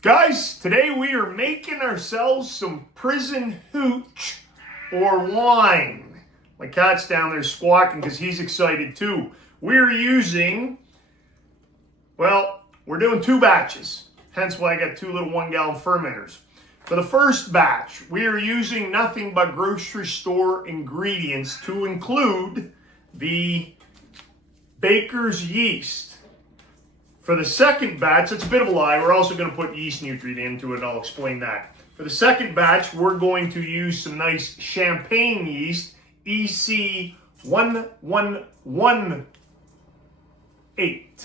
Guys, today we are making ourselves some prison hooch or wine. My cat's down there squawking because he's excited too. We're using, well, we're doing two batches. Hence why I got two little 1 gallon fermenters. For the first batch, we are using nothing but grocery store ingredients to include the baker's yeast. For the second batch, it's a bit of a lie, we're also going to put yeast nutrient into it, and I'll explain that. For the second batch, we're going to use some nice champagne yeast, EC 1118.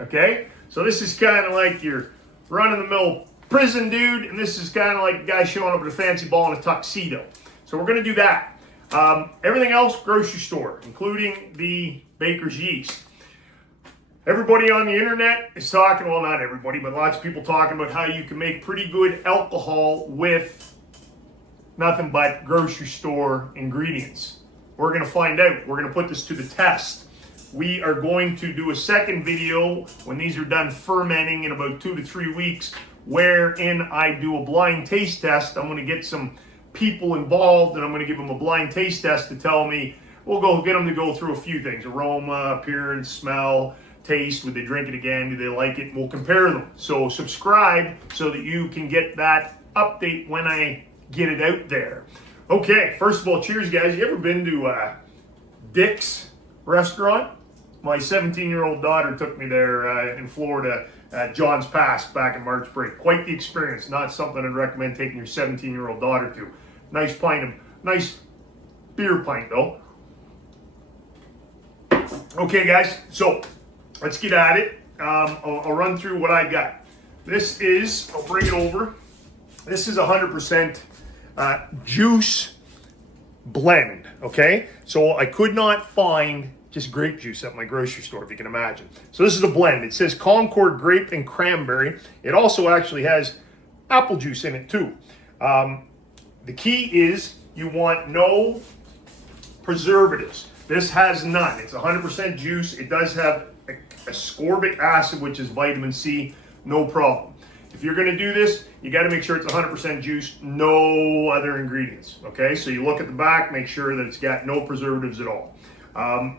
Okay? So this is kind of like your run-of-the-mill prison dude, and this is kind of like a guy showing up at a fancy ball in a tuxedo. So we're going to do that. Everything else, grocery store, including the baker's yeast. Everybody on the internet is talking, well, not everybody, but lots of people talking about how you can make pretty good alcohol with nothing but grocery store ingredients. We're going to find out. We're going to put this to the test. We are going to do a second video when these are done fermenting in about 2 to 3 weeks, wherein I do a blind taste test. I'm going to get some people involved, and I'm going to give them a blind taste test to tell me, we'll get them to go through a few things: aroma, appearance, smell, taste. Would they drink it again? Do they like it? We'll compare them. So subscribe so that you can get that update when I get it out there. Okay, first of all, cheers, guys. You ever been to Dick's restaurant? My 17-year-old daughter took me there in Florida at John's Pass back in March break. Quite the experience. Not something I'd recommend taking your 17-year-old daughter to. Nice beer pint though. Okay, guys, so let's get at it. I'll run through what I got. This is, I'll bring it over. This is 100% juice blend, okay? So I could not find just grape juice at my grocery store, if you can imagine. So this is a blend. It says Concord grape and cranberry. It also actually has apple juice in it too. The key is you want no preservatives. This has none. It's 100% juice. It does have ascorbic acid, which is vitamin C, no problem. If you're going to do this, you got to make sure it's 100% juice, no other ingredients. Okay, so you look at the back, make sure that it's got no preservatives at all.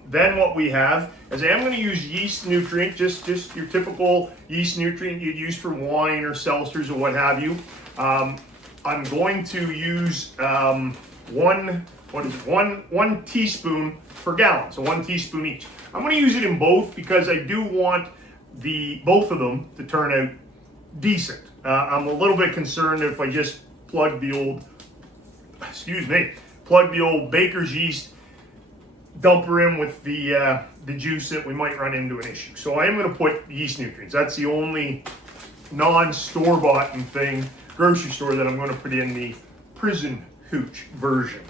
Then what we have is I am going to use yeast nutrient, just your typical yeast nutrient you'd use for wine or seltzers or what have you. I'm going to use one teaspoon per gallon, so 1 teaspoon each. I'm going to use it in both because I do want both of them to turn out decent. I'm a little bit concerned if I just plug the old baker's yeast, dump her in with the juice, that we might run into an issue. So I am going to put yeast nutrients. That's the only non-store-bought thing, grocery store, that I'm going to put in the prison hooch version.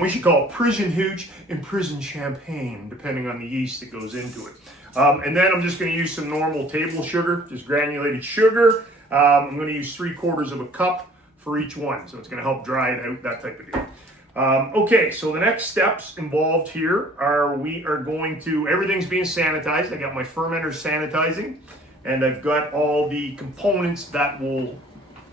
We should call it prison hooch and prison champagne, depending on the yeast that goes into it. And then I'm just going to use some normal table sugar, just granulated sugar. I'm going to use 3/4 cup for each one, so it's going to help dry it out, that type of deal. Okay, so the next steps involved here are everything's being sanitized. I got my fermenter sanitizing, and I've got all the components that will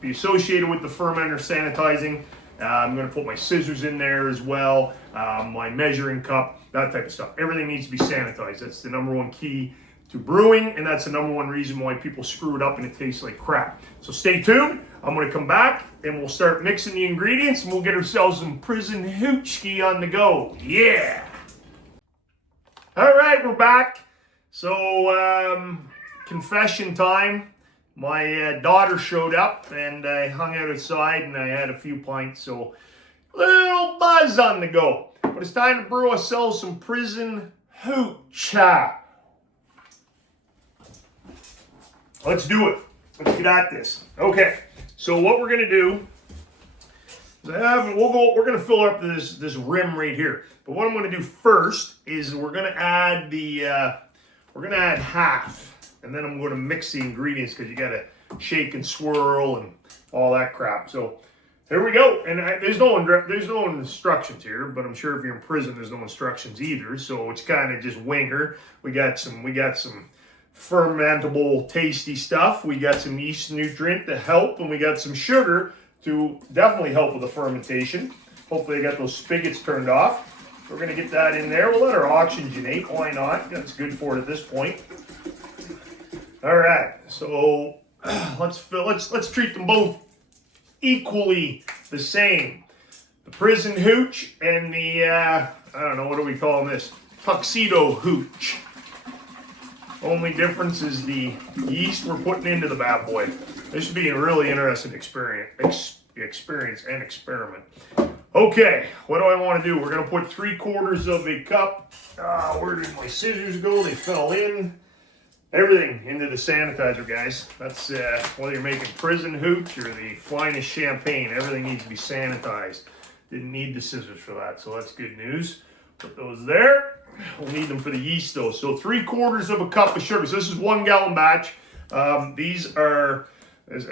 be associated with the fermenter sanitizing. I'm going to put my scissors in there as well, my measuring cup, that type of stuff. Everything needs to be sanitized. That's the #1 key to brewing, and that's the #1 reason why people screw it up and it tastes like crap. So stay tuned. I'm going to come back and we'll start mixing the ingredients, and we'll get ourselves some prison hoochki on the go. Yeah! All right, we're back. So, confession time. My daughter showed up, and I hung out outside, and I had a few pints, so little buzz on the go. But it's time to brew ourselves some prison hooch. Let's do it. Let's get at this. Okay, so what we're gonna do is we're gonna fill up this rim right here. But what I'm gonna do first is we're gonna add half. And then I'm going to mix the ingredients because you got to shake and swirl and all that crap. So there we go. And there's no instructions here, but I'm sure if you're in prison, there's no instructions either. So it's kind of just winger. We got some fermentable, tasty stuff. We got some yeast nutrient to help, and we got some sugar to definitely help with the fermentation. Hopefully I got those spigots turned off. We're going to get that in there. We'll let her oxygenate. Why not? That's good for it at this point. All right, so let's treat them both equally the same. The prison hooch and the, I don't know, what do we call this? Tuxedo hooch. Only difference is the yeast we're putting into the bad boy. This should be a really interesting experience and experiment. Okay, what do I want to do? We're going to put 3/4 of a cup. Where did my scissors go? They fell in. Everything into the sanitizer, guys. That's whether you're making prison hooch or the finest champagne, everything needs to be sanitized. Didn't need the scissors for that, so that's good news. Put those there. We'll need them for the yeast though. So 3/4 of a cup of sugar. So this is 1 gallon batch. These are,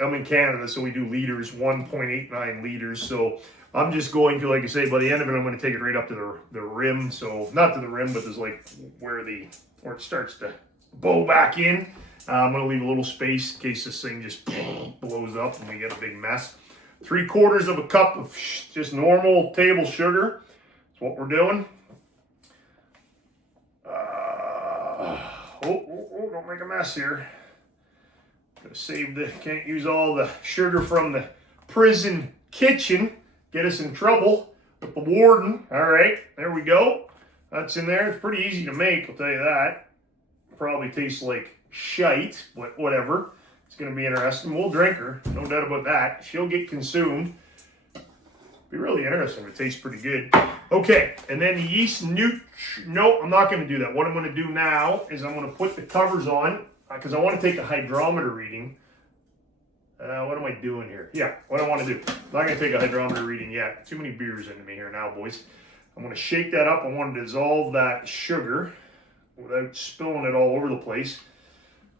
I'm in Canada, so we do liters, 1.89 liters. So I'm just going to, like I say, by the end of it, I'm going to take it right up to the rim. So not to the rim, but there's like where it starts to bow back in. I'm going to leave a little space in case this thing just blows up and we get a big mess. 3/4 of a cup of just normal table sugar. That's what we're doing. Don't make a mess here. Gotta save can't use all the sugar from the prison kitchen. Get us in trouble with the warden. All right, there we go. That's in there. It's pretty easy to make, I'll tell you that. Probably tastes like shite, but whatever. It's gonna be interesting. We'll drink her, no doubt about that. She'll get consumed. Be really interesting. It tastes pretty good. Okay, and then the yeast no, I'm not going to do that. What I'm going to do now is I'm going to put the covers on because I want to take a hydrometer reading. What am I doing here? Yeah, what I want to do. I'm not going to take a hydrometer reading yet. Too many beers into me here now, boys. I'm going to shake that up. I want to dissolve that sugar without spilling it all over the place,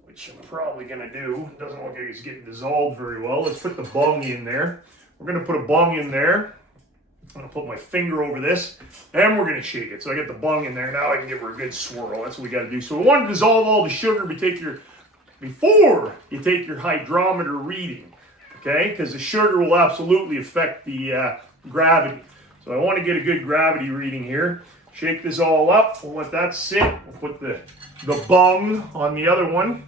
which I'm probably going to do. It doesn't look like it's getting dissolved very well. Let's put the bung in there. We're going to put a bung in there. I'm going to put my finger over this, and we're going to shake it. So I get the bung in there. Now I can give her a good swirl. That's what we got to do. So we want to dissolve all the sugar before you take your hydrometer reading, okay? Because the sugar will absolutely affect the gravity. So I want to get a good gravity reading here. Shake this all up. We'll let that sit. We'll put the bung on the other one.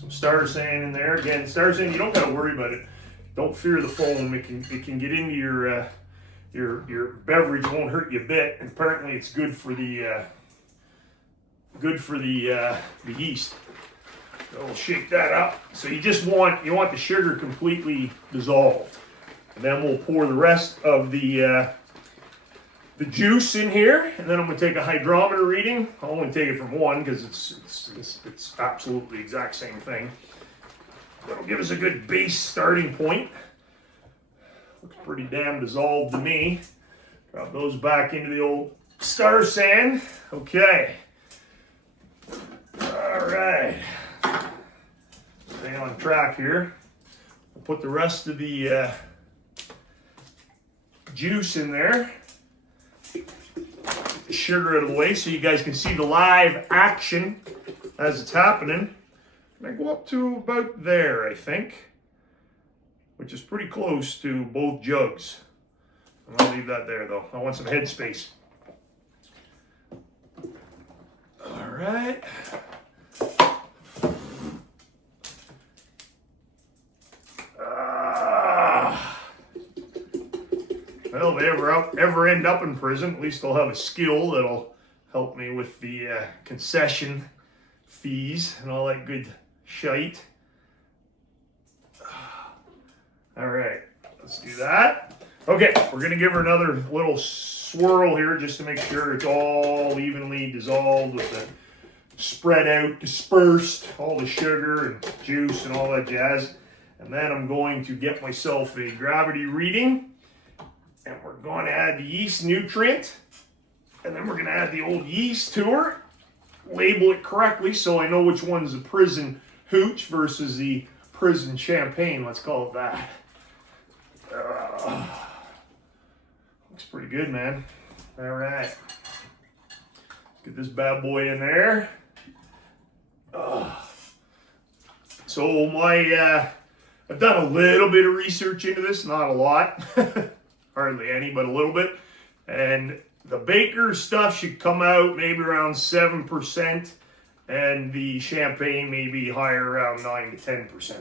Some star sand in there. Again, star sand, you don't got to worry about it. Don't fear the foam. It can get into your beverage. It won't hurt you a bit. And apparently, it's good for the yeast. So we'll shake that up. So you want the sugar completely dissolved, and then we'll pour the rest of the juice in here. And then I'm going to take a hydrometer reading. I'll only take it from one because it's absolutely the exact same thing. That'll give us a good base starting point. Looks pretty damn dissolved to me. Drop those back into the old star sand. Okay. All right. Stay on track here. We'll put the rest of the juice in there. Get the sugar out of the way so you guys can see the live action as it's happening. I go up to about there, I think, which is pretty close to both jugs. I'm gonna leave that there though. I want some head space. All right. Well, if they ever end up in prison, at least I'll have a skill that'll help me with the concession fees and all that good shite. All right, let's do that. Okay, we're gonna give her another little swirl here just to make sure it's all evenly dissolved with the spread out, dispersed, all the sugar and juice and all that jazz. And then I'm going to get myself a gravity reading, and we're going to add the yeast nutrient, and then we're going to add the old yeast to her, label it correctly so I know which one's the prison hooch versus the prison champagne. Let's call it that. Looks pretty good, man. All right. Get this bad boy in there. So I've done a little bit of research into this, not a lot, hardly any, but a little bit. And the Baker stuff should come out maybe around 7%, and the champagne may be higher, around 9 to 10%.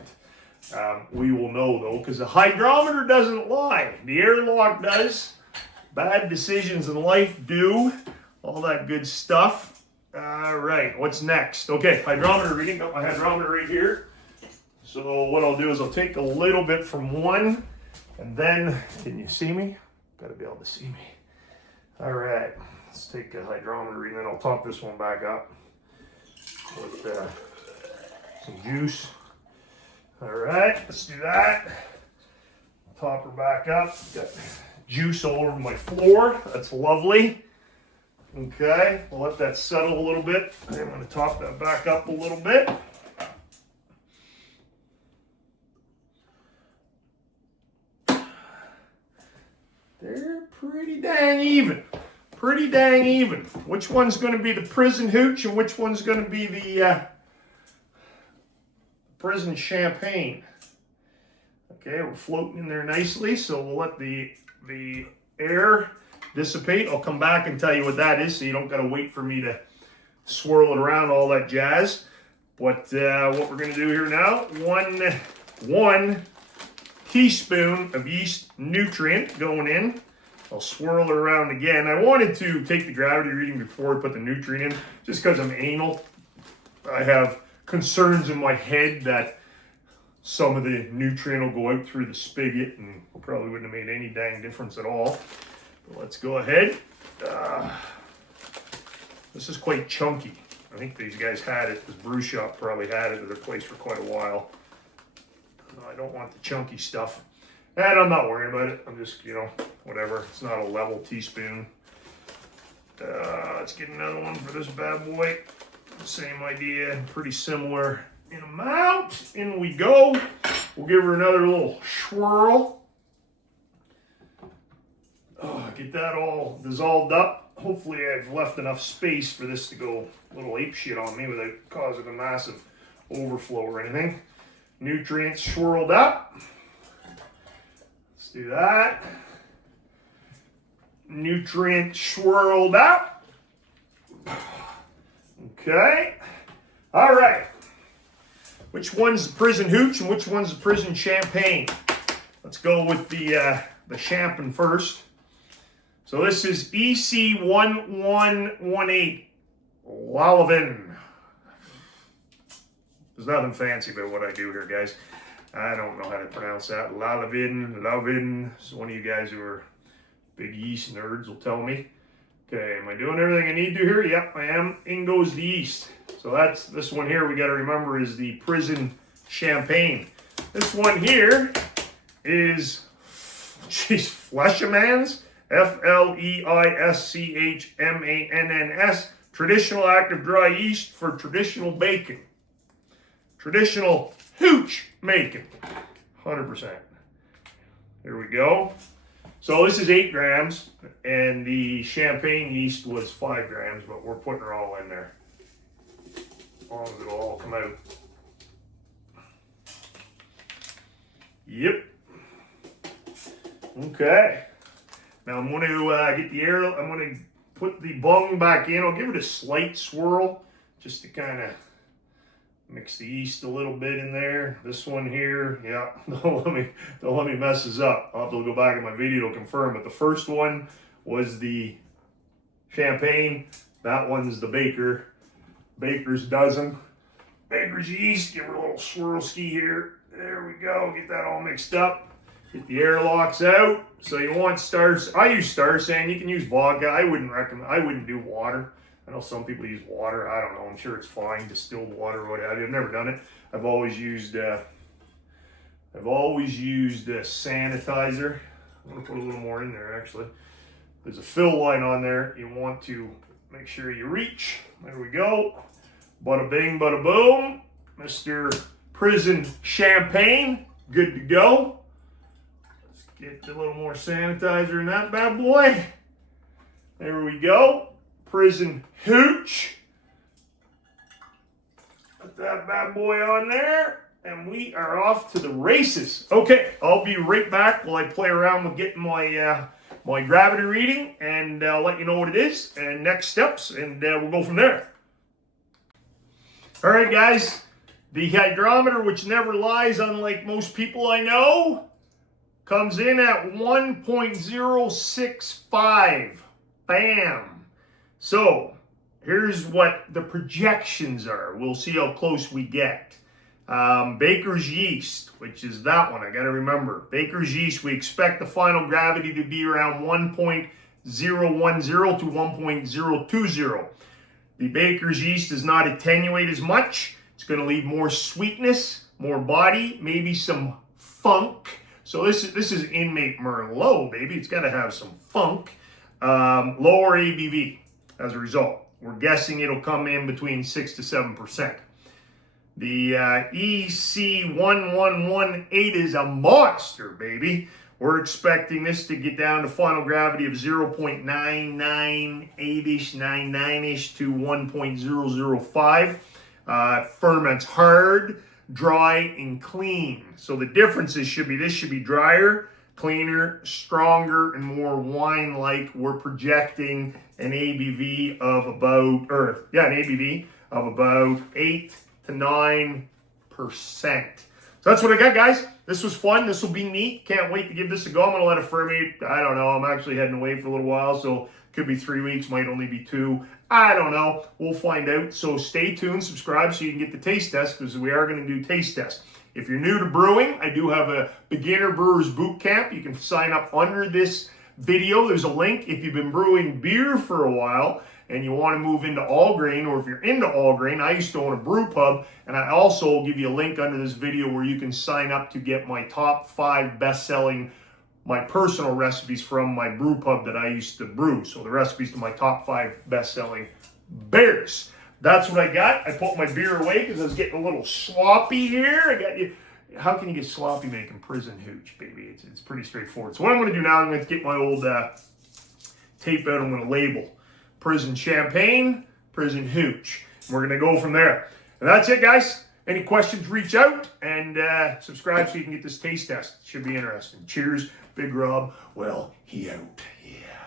We will know though, because the hydrometer doesn't lie. The airlock does. Bad decisions in life do. All that good stuff. All right, what's next? Okay, hydrometer reading. Got my hydrometer right here. So what I'll do is I'll take a little bit from one, and then, can you see me? Gotta be able to see me. All right, let's take a hydrometer reading, then I'll top this one back up with some juice. All right, let's do that. Top her back up. Got juice all over my floor. That's lovely. Okay, we'll let that settle a little bit. I'm going to top that back up a little bit. They're pretty dang even. Pretty dang even. Which one's going to be the prison hooch and which one's going to be the prison champagne? Okay, we're floating in there nicely, so we'll let the air dissipate. I'll come back and tell you what that is, so you don't got to wait for me to swirl it around, all that jazz. But what we're going to do here now, one teaspoon of yeast nutrient going in. I'll swirl it around again. I wanted to take the gravity reading before I put the nutrient in, just because I'm anal. I have concerns in my head that some of the nutrient will go out through the spigot and probably wouldn't have made any dang difference at all. But let's go ahead. This is quite chunky. I think these guys had it. This brew shop probably had it at their place for quite a while. I don't want the chunky stuff. And I'm not worried about it. I'm just, whatever. It's not a level teaspoon. Let's get another one for this bad boy. Same idea, pretty similar in amount. In we go. We'll give her another little swirl. Get that all dissolved up. Hopefully I've left enough space for this to go a little ape shit on me without causing a massive overflow or anything. Nutrients swirled up. Let's do that. Nutrient swirled up. Okay. All right. Which one's the prison hooch and which one's the prison champagne? Let's go with the champagne first. So this is EC1118 Lalvin. There's nothing fancy about what I do here, guys. I don't know how to pronounce that. Lalvin. So one of you guys who are big yeast nerds will tell me. Okay, am I doing everything I need to here? Yep, I am. In goes the yeast. So that's this one here we got to remember is the prison champagne. This one here is, Fleishmann's, Fleischmann's, traditional active dry yeast for traditional baking. Traditional hooch making, 100%. Here we go. So this is 8 grams, and the champagne yeast was 5 grams, but we're putting her all in there. As long as it'll all come out. Yep. Okay. Now I'm going to get the air, I'm going to put the bung back in. I'll give it a slight swirl, just to kind of mix the yeast a little bit in there. This one here, yeah, don't let me mess this up. I'll have to go back in my video to confirm. But the first one was the champagne. That one's the Baker's dozen. Baker's yeast. Give her a little swirl ski here. There we go. Get that all mixed up. Get the airlocks out. So you want stars. I use star sand. You can use vodka. I wouldn't do water. I know some people use water. I don't know. I'm sure it's fine. Distilled water, what have you. I've never done it. I've always used sanitizer. I'm gonna put a little more in there actually. There's a fill line on there. You want to make sure you reach. There we go. Bada bing, bada boom. Mr. Prison Champagne, good to go. Let's get a little more sanitizer in that bad boy. There we go. Prison hooch. Put that bad boy on there. And we are off to the races. Okay, I'll be right back while I play around with getting my my gravity reading, and I'll let you know what it is and next steps, and we'll go from there. All right, guys, the hydrometer, which never lies, unlike most people I know, comes in at 1.065. Bam. So here's what the projections are. We'll see how close we get. Baker's yeast, which is that one, I got to remember. Baker's yeast, we expect the final gravity to be around 1.010 to 1.020. The Baker's yeast does not attenuate as much. It's going to leave more sweetness, more body, maybe some funk. So this is inmate merlot, baby. It's got to have some funk. Lower ABV as a result. We're guessing it'll come in between 6 to 7%. The EC1118 is a monster, baby. We're expecting this to get down to final gravity of 0.998-ish, 99-ish to 1.005. Ferments hard, dry, and clean. So the differences should be, this should be drier, cleaner, stronger, and more wine-like. We're projecting an ABV of about, an ABV of about 8 to 9%. So that's what I got, guys. This was fun. This will be neat. Can't wait to give this a go. I'm going to let it ferment. I don't know. I'm actually heading away for a little while, so could be 3 weeks, might only be 2. I don't know. We'll find out. So stay tuned, subscribe so you can get the taste test, because we are going to do taste tests. If you're new to brewing, I do have a beginner brewers boot camp. You can sign up under this video. There's a link. If you've been brewing beer for a while and you want to move into all grain, or if you're into all grain, I used to own a brew pub, and I also will give you a link under this video where you can sign up to get my top 5 best-selling, my personal recipes from my brew pub that I used to brew. So the recipes to my top 5 best-selling beers. That's what I got. I put my beer away because I was getting a little sloppy here. I got you. How can you get sloppy making prison hooch, baby? It's pretty straightforward. So what I'm going to do now, I'm going to get my old tape out. I'm going to label prison champagne, prison hooch. And we're going to go from there. And that's it, guys. Any questions, reach out and subscribe so you can get this taste test. Should be interesting. Cheers, Big Rob. Well, he out. Yeah.